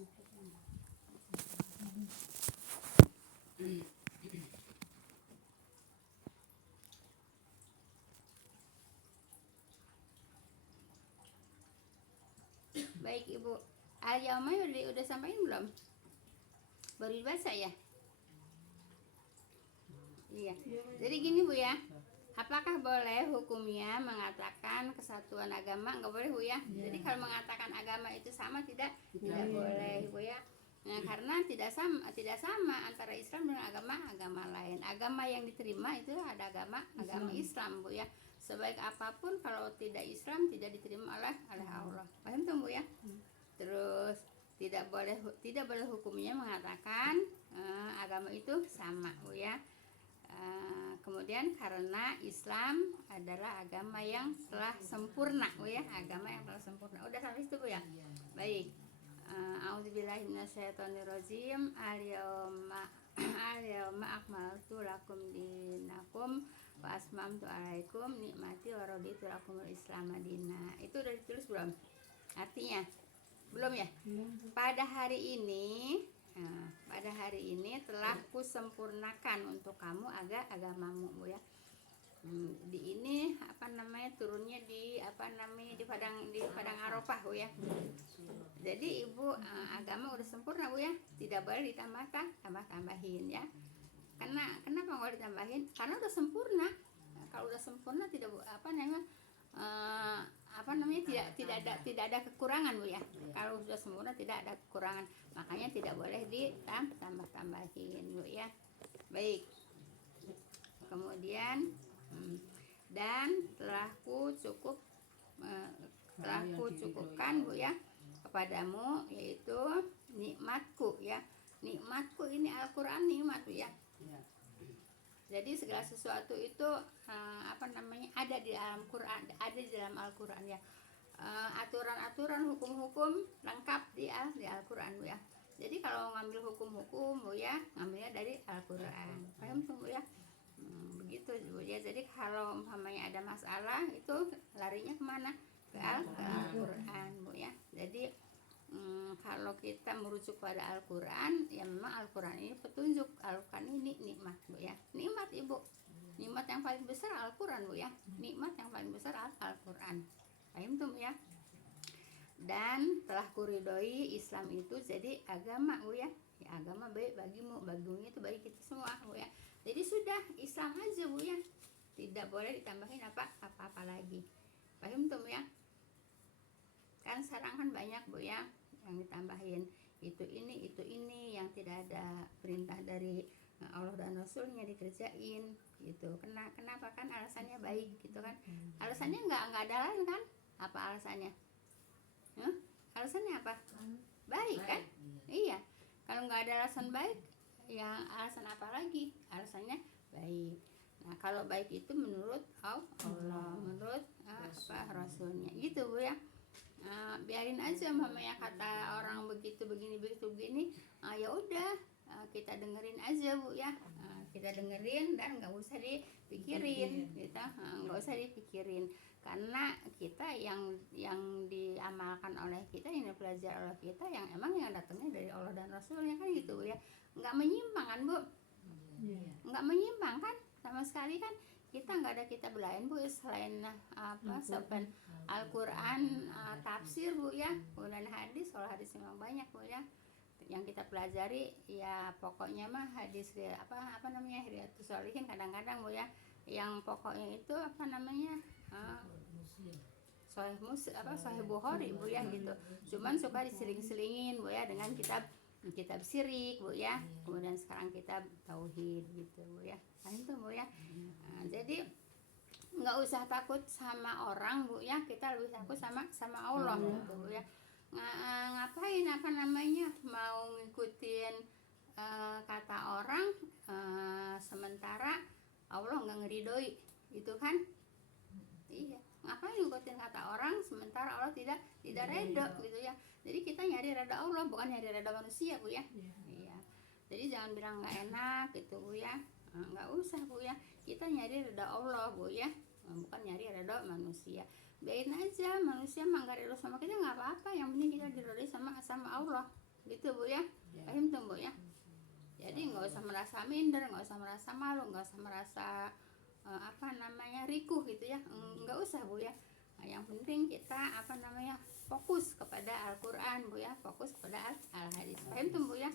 Baik Ibu, al-yauma udah sampaikan belum? Baru dibaca ya? Iya. Jadi gini Bu ya, apakah boleh hukumnya mengatakan kesatuan agama? Nggak boleh Bu ya. Jadi kalau mengatakan agama itu sama tidak boleh Bu ya. Nah, karena tidak sama antara Islam dengan agama lain. Agama yang diterima itu ada agama Islam Bu ya. Sebaik apapun kalau tidak Islam tidak diterima oleh Allah. Paham tuh Bu ya? Terus tidak boleh hukumnya mengatakan agama itu sama Bu ya. Kemudian karena Islam adalah agama yang telah sempurna Bu ya, agama yang telah sempurna. Udah sampai situ Bu ya? Baik. A'udzubillahi minasyaitonirrajim. Al-yauma akmaltu lakum dinakum wa asmamtu alaikum nikmati wa raditu lakumul Islam madina. Itu udah ditulis belum? Artinya belum ya? Pada hari ini telah kusempurnakan untuk kamu agamamu Bu ya. Di ini turunnya di padang Arafah Bu ya. Jadi Ibu agama udah sempurna Bu ya, tidak boleh tambahin ya. Kenapa nggak ditambahin? Karena udah sempurna. Kalau udah sempurna tidak tidak ada kekurangan Bu ya. Kalau sudah sempurna tidak ada kekurangan, makanya tidak boleh ditambah-tambahin Bu ya. Baik. Kemudian dan telah kucukupkan Bu ya kepadamu, yaitu nikmatku ya. Nikmatku ini Al-Qur'an nikmat Bu ya. Jadi segala sesuatu itu ada di dalam Quran, ada di dalam Al-Qur'an ya. Aturan-aturan hukum-hukum lengkap di Al-Qur'an Bu ya. Jadi kalau ngambil hukum-hukum Bu ya, ngambilnya dari Al-Qur'an. Paham tuh Bu ya? Begitu Bu ya. Jadi kalau umpamanya ada masalah itu larinya kemana? Ke Al-Qur'an Bu ya. Jadi kalau kita merujuk pada Al-Qur'an, ya memang Al-Qur'an ini petunjuk. Al-Qur'an ini nikmat Bu ya. Nikmat Ibu. Nikmat yang paling besar Al-Qur'an Bu ya. Nikmat yang paling besar Al-Qur'an. Paham tuh Bu ya? Dan telah kuridhoi Islam itu jadi agama Bu ya. Ya agama baik bagimu itu bagi kita semua Bu ya. Jadi sudah Islam aja Bu ya. Tidak boleh ditambahin apa-apa lagi. Paham tuh Bu ya? Kan sekarang kan banyak Bu ya yang ditambahin itu ini yang tidak ada perintah dari Allah dan Rasulnya dikerjain gitu. Kenapa? Kan alasannya baik gitu kan. Alasannya nggak ada lain kan? Apa alasannya? Alasannya apa? Baik kan? Iya. Kalau nggak ada alasan baik, ya alasan apa lagi? Alasannya baik. Nah kalau baik itu menurut Allah, menurut Rasulnya gitu Bu ya. Biarin aja mamanya kata orang begitu begini ya udah kita dengerin aja Bu ya. Kita dengerin dan nggak usah dipikirin kita nggak usah dipikirin, karena kita yang diamalkan oleh kita, yang dipelajari oleh kita, yang emang yang datangnya dari Allah dan Rasulnya kan gitu Bu ya. Nggak menyimpang kan Bu? Nggak menyimpang kan sama sekali kan. Kita nggak ada kitab lain Bu selain selain Al-Qur'an, tafsir Bu ya, kemudian hadis. Kalau hadis memang banyak Bu ya yang kita pelajari ya. Pokoknya mah hadis Riyadhus Shalihin kadang-kadang Bu ya, yang pokoknya itu Sahih Bukhari Bu ya gitu. Cuman suka diseling-selingin Bu ya dengan kitab syirik Bu ya. Kemudian sekarang kitab tauhid gitu Bu ya. Nah itu Bu ya. Jadi nggak usah takut sama orang Bu ya, kita lebih takut sama Allah gitu Bu ya. Ngapain mau ngikutin kata orang sementara Allah nggak ngeridoi gitu kan. Iya, ngapain ngikutin kata orang sementara Allah tidak redha gitu ya. Jadi kita nyari redha Allah, bukan nyari redha manusia Bu ya. Iya. Jadi jangan bilang nggak enak gitu Bu ya. Nggak usah Bu ya. Kita nyari redha Allah Bu ya, bukan nyari redha manusia. Biarin aja manusia mah nggak ridho sama kita nggak apa-apa, yang penting kita diridhoi sama Allah gitu Bu ya. Paham tuh Bu ya. Jadi nggak usah merasa minder, nggak usah merasa malu, nggak usah merasa rikuh gitu ya, nggak usah Bu ya. Nah, yang penting kita fokus kepada Al-Quran Bu ya, fokus kepada Al-Hadis. Paham tuh Bu ya.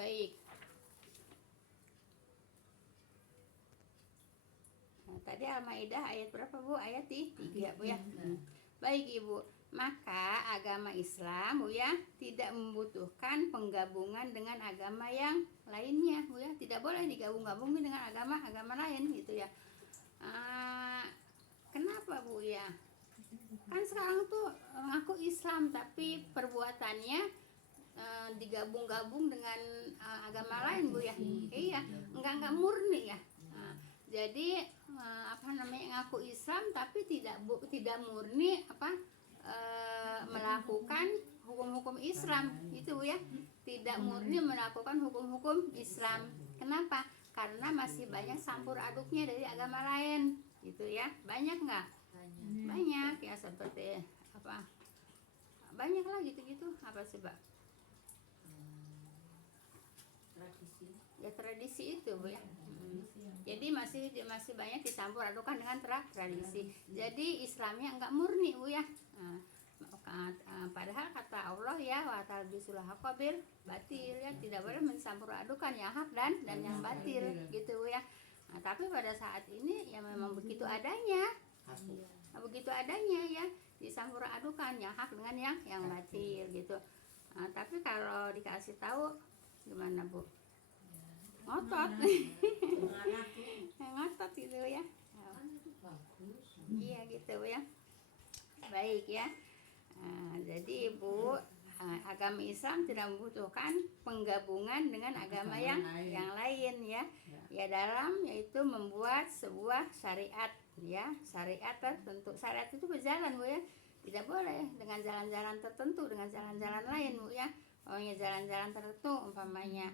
Baik. Nah, tadi Al-Maidah ayat berapa Bu? Ayat 3 Bu ya. Baik Ibu, maka agama Islam Bu ya tidak membutuhkan penggabungan dengan agama yang lainnya Bu ya. Tidak boleh digabung-gabungin dengan agama lain gitu ya. Kenapa Bu ya? Kan sekarang tuh ngaku Islam tapi perbuatannya digabung-gabung dengan agama lain Bu ya. Iya, enggak murni ya. Jadi ngaku Islam tapi tidak murni melakukan hukum-hukum Islam gitu Bu ya. Tidak murni melakukan hukum-hukum Islam. Kenapa? Karena masih banyak campur aduknya dari agama lain gitu ya. Banyak nggak? Banyak ya, seperti banyak lah gitu-gitu. Apa coba? Tradisi itu Bu ya. Jadi masih banyak dicampur adukan dengan tradisi. Jadi Islamnya enggak murni Bu ya. Padahal kata Allah ya, wa talbisul haqqa bil batil ya, tidak boleh mencampur adukan yang hak dan yang batil gitu Bu ya. Tapi pada saat ini ya memang begitu adanya. Begitu adanya ya, dicampur adukan yang hak dengan yang batil gitu. Tapi kalau dikasih tahu gimana Bu? Ngotot. Ngotot gitu ya. Iya gitu ya. Baik ya. Jadi Ibu, agama Islam tidak membutuhkan penggabungan dengan agama yang lain ya. Ya dalam yaitu membuat sebuah syariat ya, syariat tertentu. Syariat itu berjalan Bu ya. Tidak boleh dengan jalan-jalan tertentu, dengan jalan-jalan lain Bu ya. Pokoknya jalan-jalan tertentu umpamanya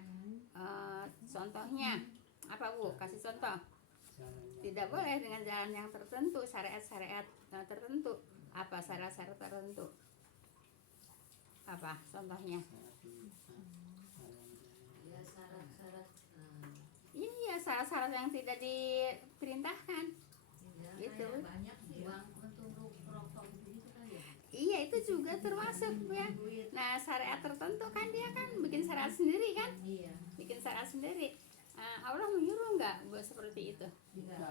contohnya apa Bu? Kasih contoh. Tidak boleh dengan jalan yang tertentu, syariat-syariat tertentu. Apa syarat-syarat tertentu? Apa contohnya? Ya syarat-syarat. Iya, syarat-syarat yang tidak diperintahkan. Ya, gitu. Banyak sih uang untuk rokok gitu kan ya. Iya, itu juga termasuk ya. Nah, syariat tertentu kan dia kan bikin syariat sendiri kan? Iya. Bikin syariat sendiri. Allah menyuruh enggak buat seperti itu?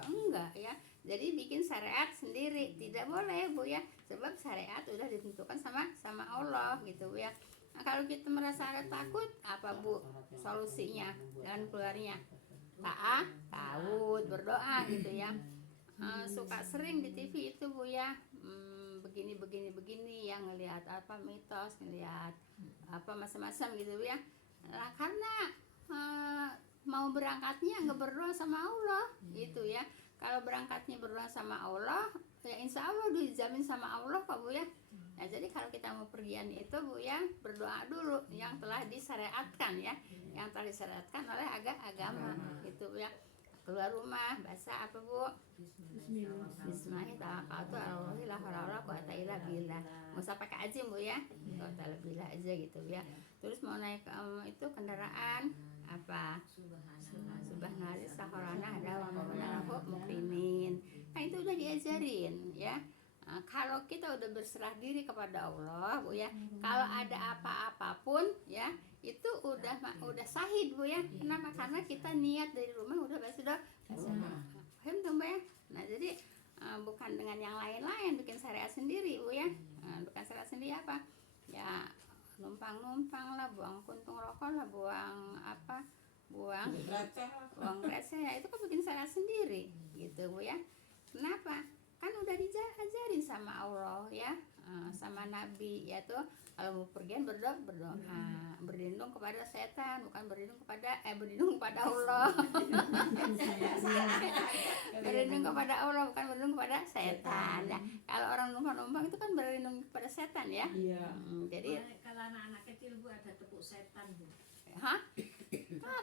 Enggak ya. Jadi bikin syariat sendiri tidak boleh Bu ya. Sebab syariat udah ditentukan sama Allah gitu Bu ya. Nah, kalau kita merasa ada takut, apa Bu solusinya? Jalan keluarnya? Taat, berdoa gitu ya. Suka sering di TV itu Bu ya. Begini yang ngelihat apa mitos, ngelihat apa macam-macam gitu Bu ya. Nah, karena mau berangkatnya nggak berdoa sama Allah gitu ya. Kalau berangkatnya berdoa sama Allah ya insya Allah udah dijamin sama Allah Pak Bu ya. Nah jadi kalau kita mau pergian itu Bu ya, berdoa dulu yang telah disyariatkan ya, yang telah disyariatkan oleh agama gitu Bu ya. Keluar rumah bahasa apa Bu? Bismillahirrahmanirrahim. La haula wala quwata illa billah. Nggak usah pakai azim Bu ya, billah aja gitu ya. Terus mau naik itu kendaraan apa? Subhanallah sahorana ada wa manalahu mukminin. Nah itu udah diajarin ya. Kalau kita udah berserah diri kepada Allah Bu ya, kalau ada apa-apapun ya itu udah sahih Bu ya. Kenapa? Karena kita niat dari rumah udah sudah paham tuh Mbak ya. Nah jadi bukan dengan yang lain-lain, bikin syariat sendiri Bu ya. Bukan syariat sendiri apa ya, numpang lah, buang puntung rokok lah, buang receh ya, itu kan bikin syariat sendiri gitu Bu ya. Kenapa? Kan udah diajarin sama Allah ya, sama Nabi ya tuh, kalau mau pergian berdoa berlindung kepada setan, bukan berlindung kepada Allah. Berlindung kepada Allah, bukan berlindung kepada setan ya. Kalau orang numpang itu kan berlindung kepada setan ya. Jadi kalau anak-anak kecil Bu ada tepuk setan Bu. Hah?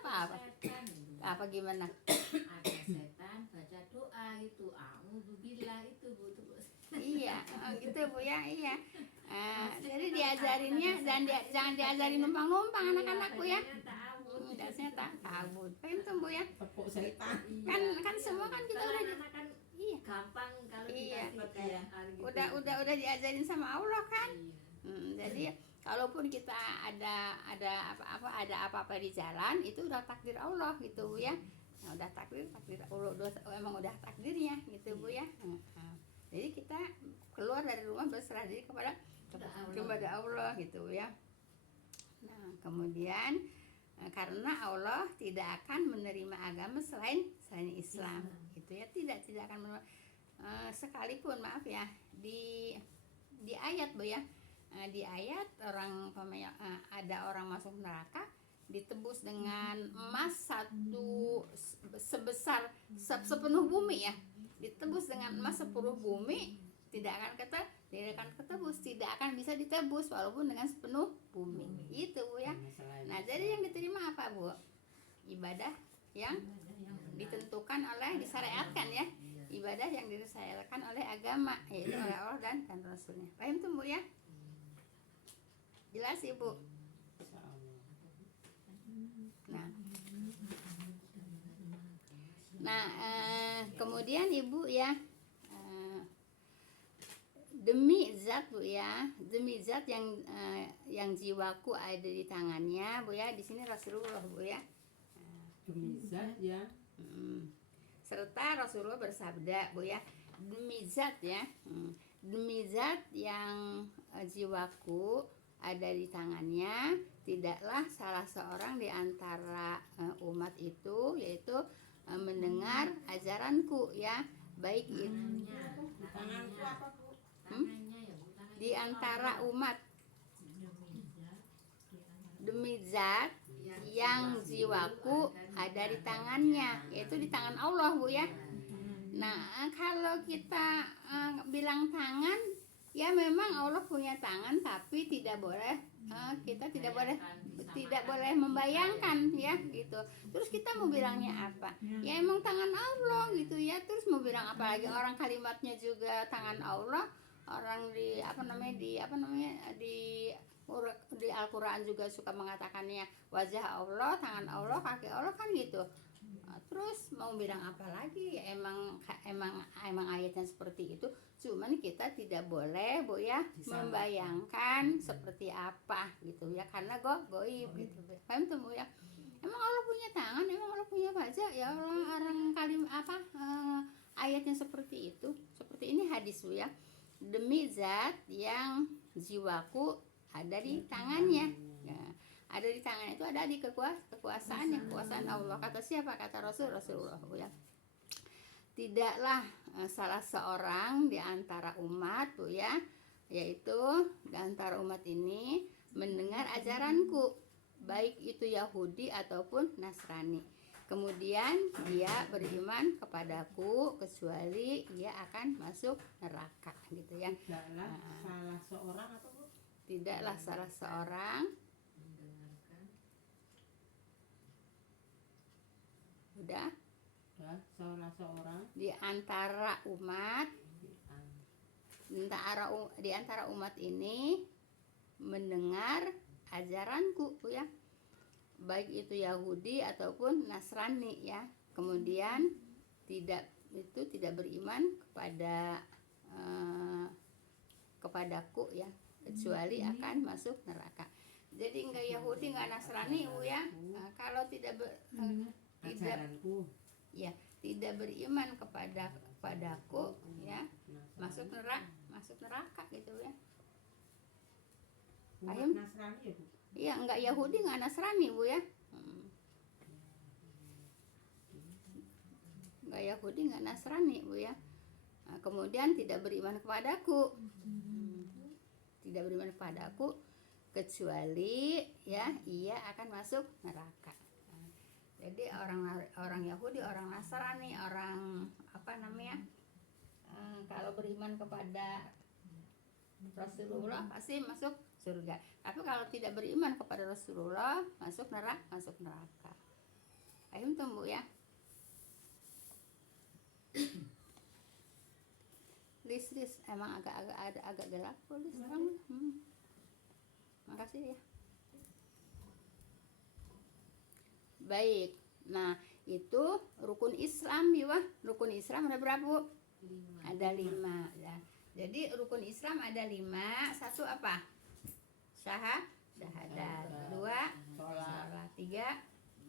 Apa? Setan Bu. Apa gimana? Ada setan baca doa itu, a'udzubillah itu Bu. Iya, gitu Bu ya, iya. Jadi diajarinnya dan jangan diajarin numpang-numpang anak-anakku ya. Dasarnya tak kabut. Paham tuh Bu ya? Tepuk setan. Kan semua kan kita udah anak kan iya. gampang kalau Iya. dikasih kayak gitu. Udah diajarin sama Allah kan. Iya. Jadi kalaupun kita ada apa-apa di jalan itu udah takdir Allah gitu Bu ya. Nah, udah takdir Allah emang udah takdirnya gitu Bu ya. Jadi kita keluar dari rumah berserah diri kepada Allah gitu ya. Nah, kemudian karena Allah tidak akan menerima agama selain Islam gitu ya, tidak akan menerima sekalipun maaf ya di ayat Bu ya, di ayat ada orang masuk neraka ditebus dengan emas sebesar sepenuh bumi ya, ditebus dengan emas sepenuh bumi, tidak akan ketebus, tidak akan bisa ditebus walaupun dengan sepenuh bumi. Itu Bu ya. Nah, jadi yang diterima apa Bu? Ibadah yang ditentukan disyariatkan ya. Ibadah yang disyariatkan oleh agama, yaitu oleh Allah dan Rasulnya. Paham tuh Bu ya? Jelas Ibu? Nah, kemudian Ibu ya, demi zat Bu ya, demi zat yang jiwaku ada di tangannya Bu ya, di sini Rasulullah Bu ya. Demi zat ya. Serta Rasulullah bersabda Bu ya, demi zat ya, demi zat yang jiwaku ada di tangannya, tidaklah salah seorang di antara umat itu yaitu mendengar ajaranku ya, baik itu di antara umat, demi zat yang jiwaku ada di tangannya, yaitu di tangan Allah Bu ya. Nah, kalau kita bilang tangan ya, memang Allah punya tangan, tapi kita tidak boleh membayangkan ya gitu. Terus kita mau bilangnya apa? Ya emang tangan Allah gitu ya. Terus mau bilang apa lagi? Orang kalimatnya juga tangan Allah. Orang di Al-Quran juga suka mengatakannya wajah Allah, tangan Allah, kaki Allah kan gitu. Terus mau bilang apa lagi? Ya emang ayatnya seperti itu. Cuman kita tidak boleh Bu ya membayangkan seperti apa gitu ya, karena goib gitu. Paham tuh Bu ya? Emang Allah punya tangan, emang Allah punya wajah? Ya Allah, orang ayatnya seperti itu. Seperti ini hadis Bu ya. Demi zat yang jiwaku ada di tangannya ya. Ada di tangan itu ada di kekuasaan Allah. Kata siapa? Kata Rasulullah Bu ya. Tidaklah salah seorang di antara umat Bu ya, yaitu di antara umat ini mendengar ajaranku, baik itu Yahudi ataupun Nasrani, kemudian dia beriman kepadaku, kecuali ia akan masuk neraka gitu ya. Tidaklah salah seorang atau Bu? Tidaklah salah seorang udah salah seorang di antara umat, di antara umat ini mendengar ajaranku ya, baik itu Yahudi ataupun Nasrani ya, kemudian tidak beriman kepadaku ya, kecuali akan masuk neraka. Jadi enggak Yahudi enggak Nasrani Bu ya. Kalau tidak beriman kepadaku ya, masuk neraka gitu ya. Paham? Nasrani ya Bu? Iya, enggak Yahudi enggak Nasrani Bu ya. Enggak Yahudi enggak Nasrani Bu ya. Nah, kemudian tidak beriman kepadaku. Tidak beriman kepadaku kecuali ya ia akan masuk neraka. Jadi orang Yahudi, orang Nasrani, orang kalau beriman kepada Rasulullah pasti masuk surga. Tapi kalau tidak beriman kepada Rasulullah masuk neraka. Paham tuh Bu ya? 5 Ris, emang agak gelap tulis sekarang. Makasih ya. Baik. Nah, itu rukun Islam ya. Rukun Islam ada berapa, Bu? 5. Ada 5 ya. Jadi rukun Islam ada 5. Satu apa? Syahadat. 2 Sholat, 3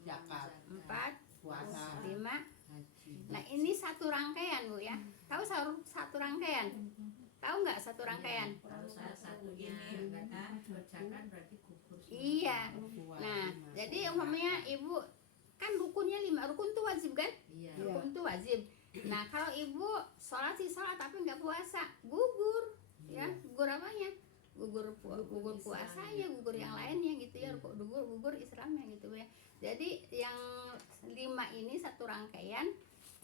zakat, 4 puasa, 5. Haji. Nah, ini satu rangkaian, Bu ya. Tahu satu rangkaian? Tahu nggak satu rangkaian? Kalau salah satunya kata bacakan berarti gugur semua. Iya. puasa, Nah, lima. jadi umpamanya Ibu kan rukunnya 5. Rukun itu wajib kan? Iya. Rukun itu wajib. Nah, kalau Ibu sholat sih sholat tapi nggak puasa, gugur. Ya, gugur apanya? Gugur puasanya, gugur yang lainnya gitu ya. Gugur Islamnya gitu ya. Jadi yang 5 ini satu rangkaian,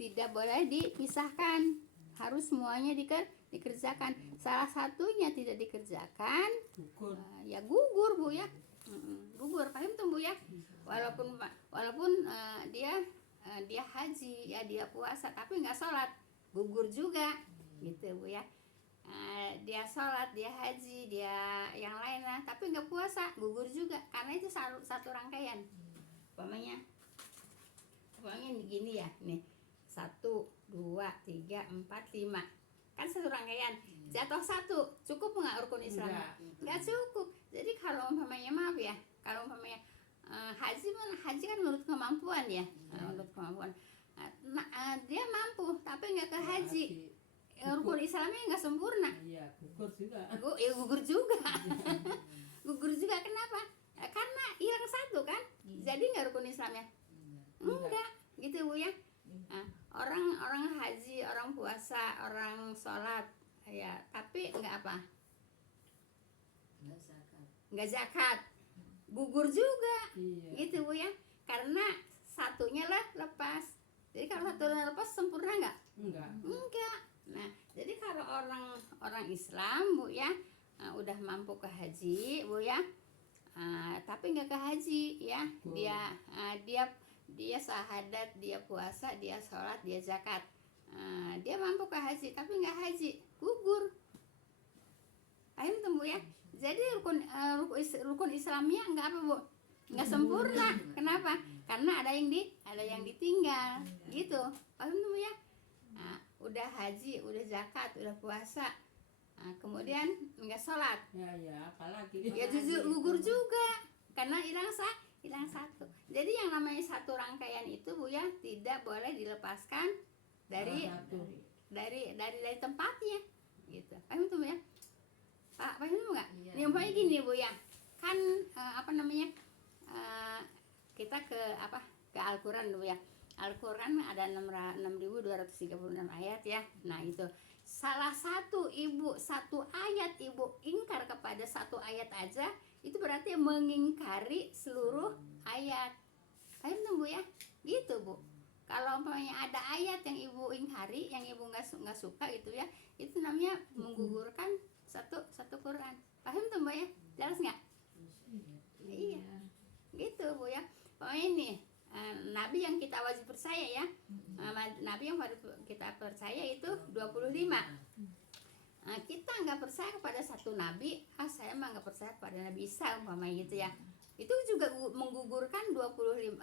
tidak boleh dipisahkan, harus semuanya dikerjakan. Salah satunya tidak dikerjakan, Gugur. ya gugur, Bu ya. Gugur, paham tuh, Bu ya. Walaupun dia haji ya, dia puasa tapi nggak sholat, gugur juga gitu, Bu ya. Dia sholat, dia haji, dia yang lain lah, tapi nggak puasa, gugur juga, karena itu satu rangkaian. Umpamanya gini ya, nih 1, 2, 3, 4, 5 kan satu rangkaian, jatuh satu, cukup nggak rukun Islam? Nggak cukup. Jadi kalau umpamanya, maaf ya, kalau umpamanya haji kan menurut kemampuan ya, menurut kemampuan. Dia mampu tapi nggak ke haji, rukun Islamnya nggak sempurna. Iya, gugur juga. Gugur juga. Gugur juga, kenapa? Karena hilang satu kan, jadi nggak rukun Islamnya? Enggak, gitu, Bu ya. Nah, orang haji, orang puasa, orang sholat ya, tapi nggak apa? Nggak zakat, gugur juga. Iya. Gitu, Bu ya. Karena satunya lah lepas. Jadi kalau satunya lepas sempurna nggak? Enggak. Enggak. Nah, jadi kalau orang Islam, Bu ya, udah mampu ke haji, Bu ya, tapi nggak ke haji ya, dia syahadat, dia puasa, dia sholat, dia zakat, dia mampu ke haji tapi nggak haji, gugur. Paham tuh, Bu ya. Jadi rukun Islamnya nggak apa, Bu, nggak sempurna. Kenapa? Karena ada yang ditinggal gitu. Paham tuh, Bu ya. Udah haji, udah zakat, udah puasa, kemudian nggak sholat, Ya, apalagi. ya jujur gugur juga karena hilang satu. Jadi yang namanya satu rangkaian itu, Bu ya, tidak boleh dilepaskan dari Satu. dari tempatnya gitu. Paham tuh, Bu ya? Pak, paham nggak? Iya. Nih umpamanya gini, Bu ya, kan kita ke Al-Quran, Bu ya. Al-Quran ada 6.236 ayat ya. Nah, itu salah satu satu ayat Ibu ingkar kepada satu ayat aja, itu berarti mengingkari seluruh ayat. Paham tuh, Bu ya? Gitu, Bu. Kalau umpamanya ada ayat yang Ibu ingkari, yang Ibu nggak suka itu ya, itu namanya menggugurkan satu Quran. Paham tuh, Bu ya? Jelas nggak? Iya. Gitu, Bu ya. Pokoknya ini Nabi yang kita wajib percaya ya, Nabi yang kita percaya itu 25. Kita nggak percaya kepada satu Nabi, saya mah nggak percaya kepada Nabi Isa umpamanya gitu ya, itu juga menggugurkan 25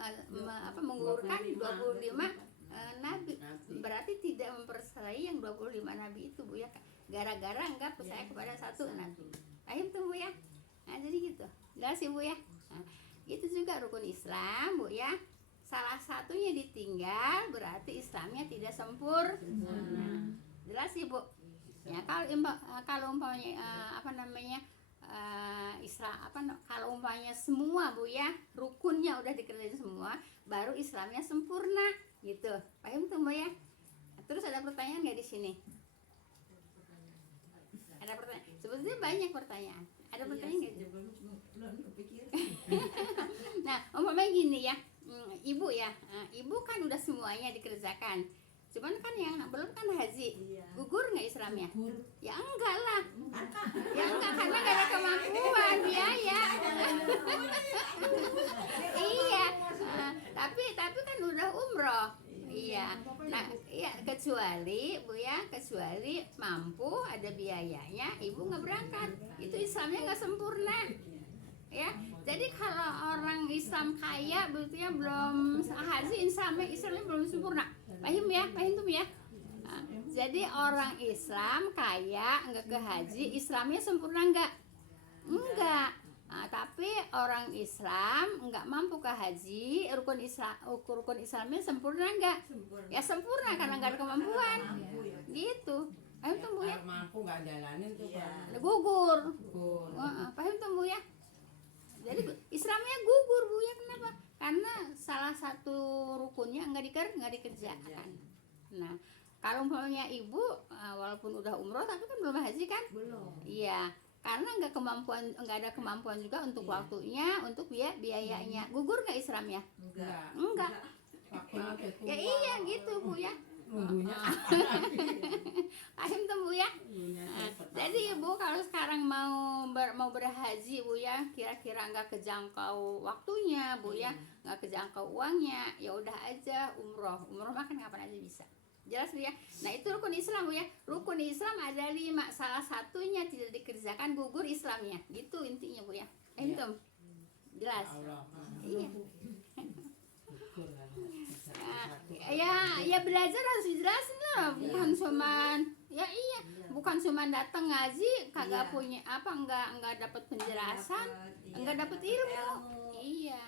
Nabi, berarti tidak mempercayai yang 25 Nabi itu, Bu ya, gara-gara nggak percaya kepada satu Nabi. Paham tuh, Bu ya. Nah, jadi gitu, jelas sih, Bu ya. Nah, itu juga rukun Islam, Bu ya. Salah satunya ditinggal berarti Islamnya tidak sempurna. Jelas sih, Bu. Ya, kalau umpamanya kalau umpamanya semua, Bu ya, rukunnya udah dikerjain semua, baru Islamnya sempurna gitu. Paham tuh, Bu ya? Terus ada pertanyaan nggak di sini? Ada pertanyaan? Sebetulnya banyak pertanyaan. Ada pertanyaan nggak? Nah, umpamanya gini ya, Ibu ya, Ibu kan udah semuanya dikerjakan, cuman kan yang belum kan haji, gugur nggak Islamnya? Ya enggak lah, ya enggak, karena nggak ada kemampuan biaya. Iya, tapi kan udah umroh. Iya, nah iya, kecuali Bu ya, kecuali mampu ada biayanya, ibu nggak berangkat, itu Islamnya nggak sempurna ya. Jadi kalau orang Islam kaya berarti ya belum haji, Islamnya belum sempurna. Paham ya, paham tuh ya. Nah, jadi orang Islam kaya nggak ke haji, Islamnya sempurna nggak? Enggak. Nah, tapi orang Islam nggak mampu ke haji, rukun Islamnya sempurna nggak? Ya sempurna karena nggak ada kemampuan. Gitu. Paham tuh Bu ya? Kalau mampu nggak jalanin tuh Gugur. gugur. Paham tuh Bu ya? Jadi Islamnya gugur Bu ya, kenapa? Karena salah satu rukunnya nggak dikerjakan. Nah, kalau umpamanya ibu walaupun udah umroh tapi kan belum haji kan? Belum. Iya, karena nggak ada kemampuan juga untuk waktunya, untuk biayanya. Gugur nggak Islamnya? Enggak. Waktunya udah tua. Ya iya gitu Bu ya. Nunggunya Paham tuh Bu ya? nunggunya Nah, cepet. jadi Ibu kalau sekarang mau berhaji Bu ya, kira-kira nggak kejangkau waktunya Bu ya, nggak kejangkau uangnya, ya udah aja umroh makan kapan aja bisa. Jelas Bu ya. Nah itu rukun Islam Bu ya. Rukun Islam ada 5, salah satunya tidak dikerjakan, gugur Islamnya. Gitu intinya Bu ya. Tuh jelas. Allah. Iya. Gugur kan. Ya belajar harus dijelasin lah, bukan cuman ya iya, bukan cuman datang ngaji kagak punya apa, nggak dapat penjelasan, nggak dapat ilmu. Iya.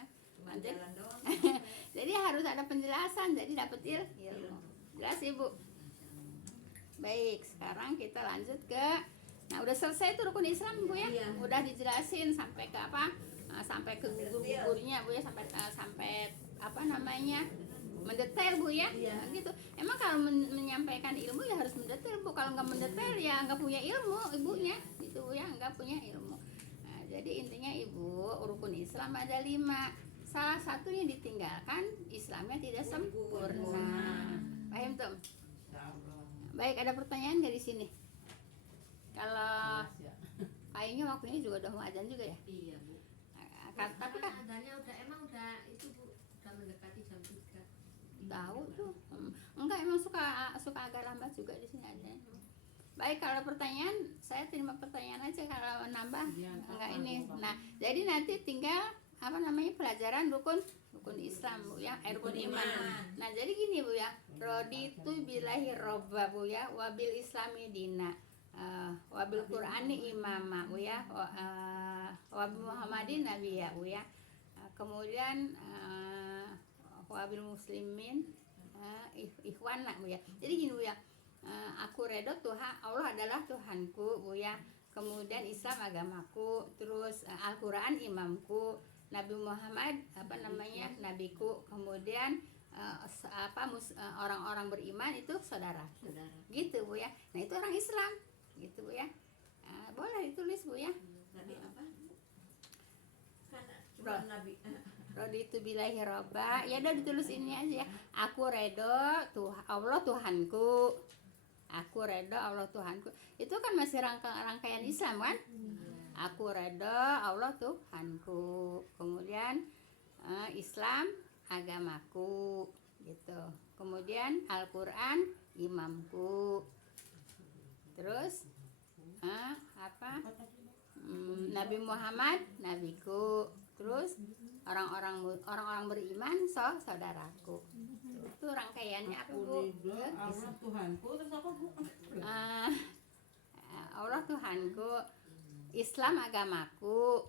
Jadi harus ada penjelasan, jadi dapat ilmu. Jelas Ibu. Baik, sekarang kita lanjut ke, nah udah selesai tuh rukun Islam Bu ya, udah dijelasin sampai ke apa, sampai ke gugur-gugurnya Bu ya, sampai apa namanya, mendetail Bu ya. Nah, gitu. Emang kalau menyampaikan ilmu ya harus mendetail Bu, kalau nggak mendetail ya nggak punya ilmu ibunya gitu Bu ya, nggak punya ilmu. Nah, jadi intinya Ibu, rukun Islam ada 5, salah satunya ditinggalkan, Islamnya tidak sempurna. Paham tuh? Baik, ada pertanyaan nggak di sini? Kalau kayaknya waktunya juga udah mau azan juga ya. Iya Bu. Tapi kan Adanya udah itu Bu, udah mendekati jam 3. tahu tuh. Enggak, emang suka agak lambat juga di sini ada. Baik, kalau pertanyaan saya terima pertanyaan aja, kalau nambah enggak ini. Nah, jadi nanti tinggal apa namanya, pelajaran rukun Islam Bu ya, rukun iman. Nah, jadi gini Bu ya, raditu billahi robba Bu ya, wabil islami dina, wabil qur'ani imama Bu ya, wabil muhammadin nabiyya Bu ya. Kemudian wabil muslimin ikhwan Bu ya. Jadi gini Bu ya, aku redho Tuhan, Allah adalah Tuhanku Bu ya. Kemudian Islam agamaku, terus Al-Qur'an imamku, Nabi Muhammad apa namanya, nabiku, kemudian orang-orang beriman itu saudara. Gitu Bu ya. Nah, itu orang Islam. Gitu Bu ya. Boleh ditulis Bu ya. Nabi apa? Raditu billahi robba. Ya udah ditulis ini aja ya. Aku redho Allah Tuhanku. Aku redho Allah Tuhanku. Itu kan masih rangkaian Islam kan? Aku redho Allah Tuhanku. Kemudian Islam agamaku gitu. Kemudian Al-Qur'an imamku. Terus Nabi Muhammad nabiku. Terus orang-orang beriman saudaraku. Itu rangkaiannya apa Bu? Allah Tuhanku, terus apa Bu? Allah Tuhanku, Islam agamaku.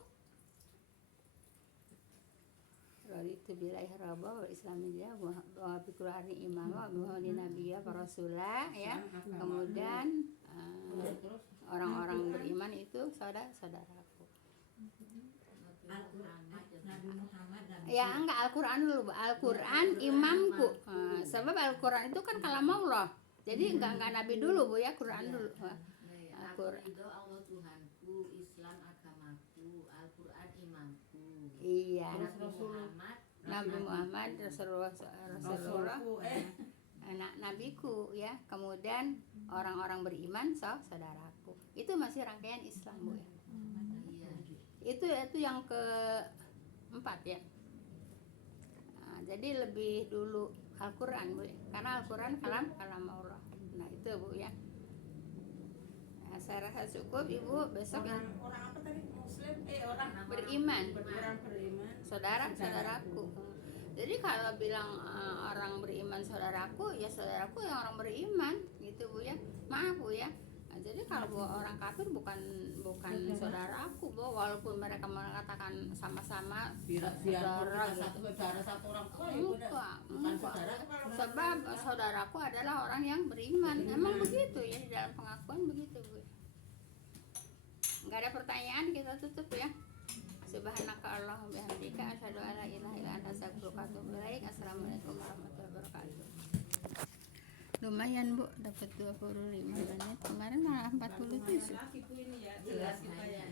Raditu billahi rabba wal islamiyya wa bi qur'ani imama wa muhammadin nabiyya wa rasulah ya. Kemudian orang-orang beriman itu saudaraku. Ya enggak, Al-Qur'an dulu, Al-Qur'an imamku. Sebab Al-Qur'an itu kan kalamullah. Jadi enggak Nabi dulu Bu ya, Qur'an dulu. Al-Qur'an itu Allah Tuhanku, Islam agamaku, Al-Qur'an imamku. Iya. Nabi Muhammad Rasulullah nabiku ya. Kemudian orang-orang beriman saudaraku. Itu masih rangkaian Islam Bu ya. Itu yang keempat ya. Nah, jadi lebih dulu Al-Quran Bu, karena Al-Quran kalam Allah. Nah itu Bu ya. Nah, saya rasa cukup Ibu, besok ya Orang apa tadi? Muslim? Orang beriman, orang beriman. saudaraku. Jadi kalau bilang orang beriman saudaraku, ya saudaraku yang orang beriman gitu Bu ya. Maaf Bu ya. Nah, jadi kalau orang kafir bukan saudaraku Bu, walaupun mereka mengatakan sama-sama Biar saudara kita gitu. satu orang tua ya udah. Enggak. Bukan saudara kalau Sebab saudaraku adalah orang yang beriman. Emang begitu ya, di dalam pengakuan begitu Bu. Enggak ada pertanyaan, kita tutup ya. Subhanaka Allahumma bihamdika asyhadu an la ilaha illa anta astaghfiruka wa atubu ilaik. Assalamualaikum warahmatullahi wabarakatuh. Lumayan Bu, dapat 25 menit. Kemarin malah 47. lagi Bu ini ya, jelas kita ya.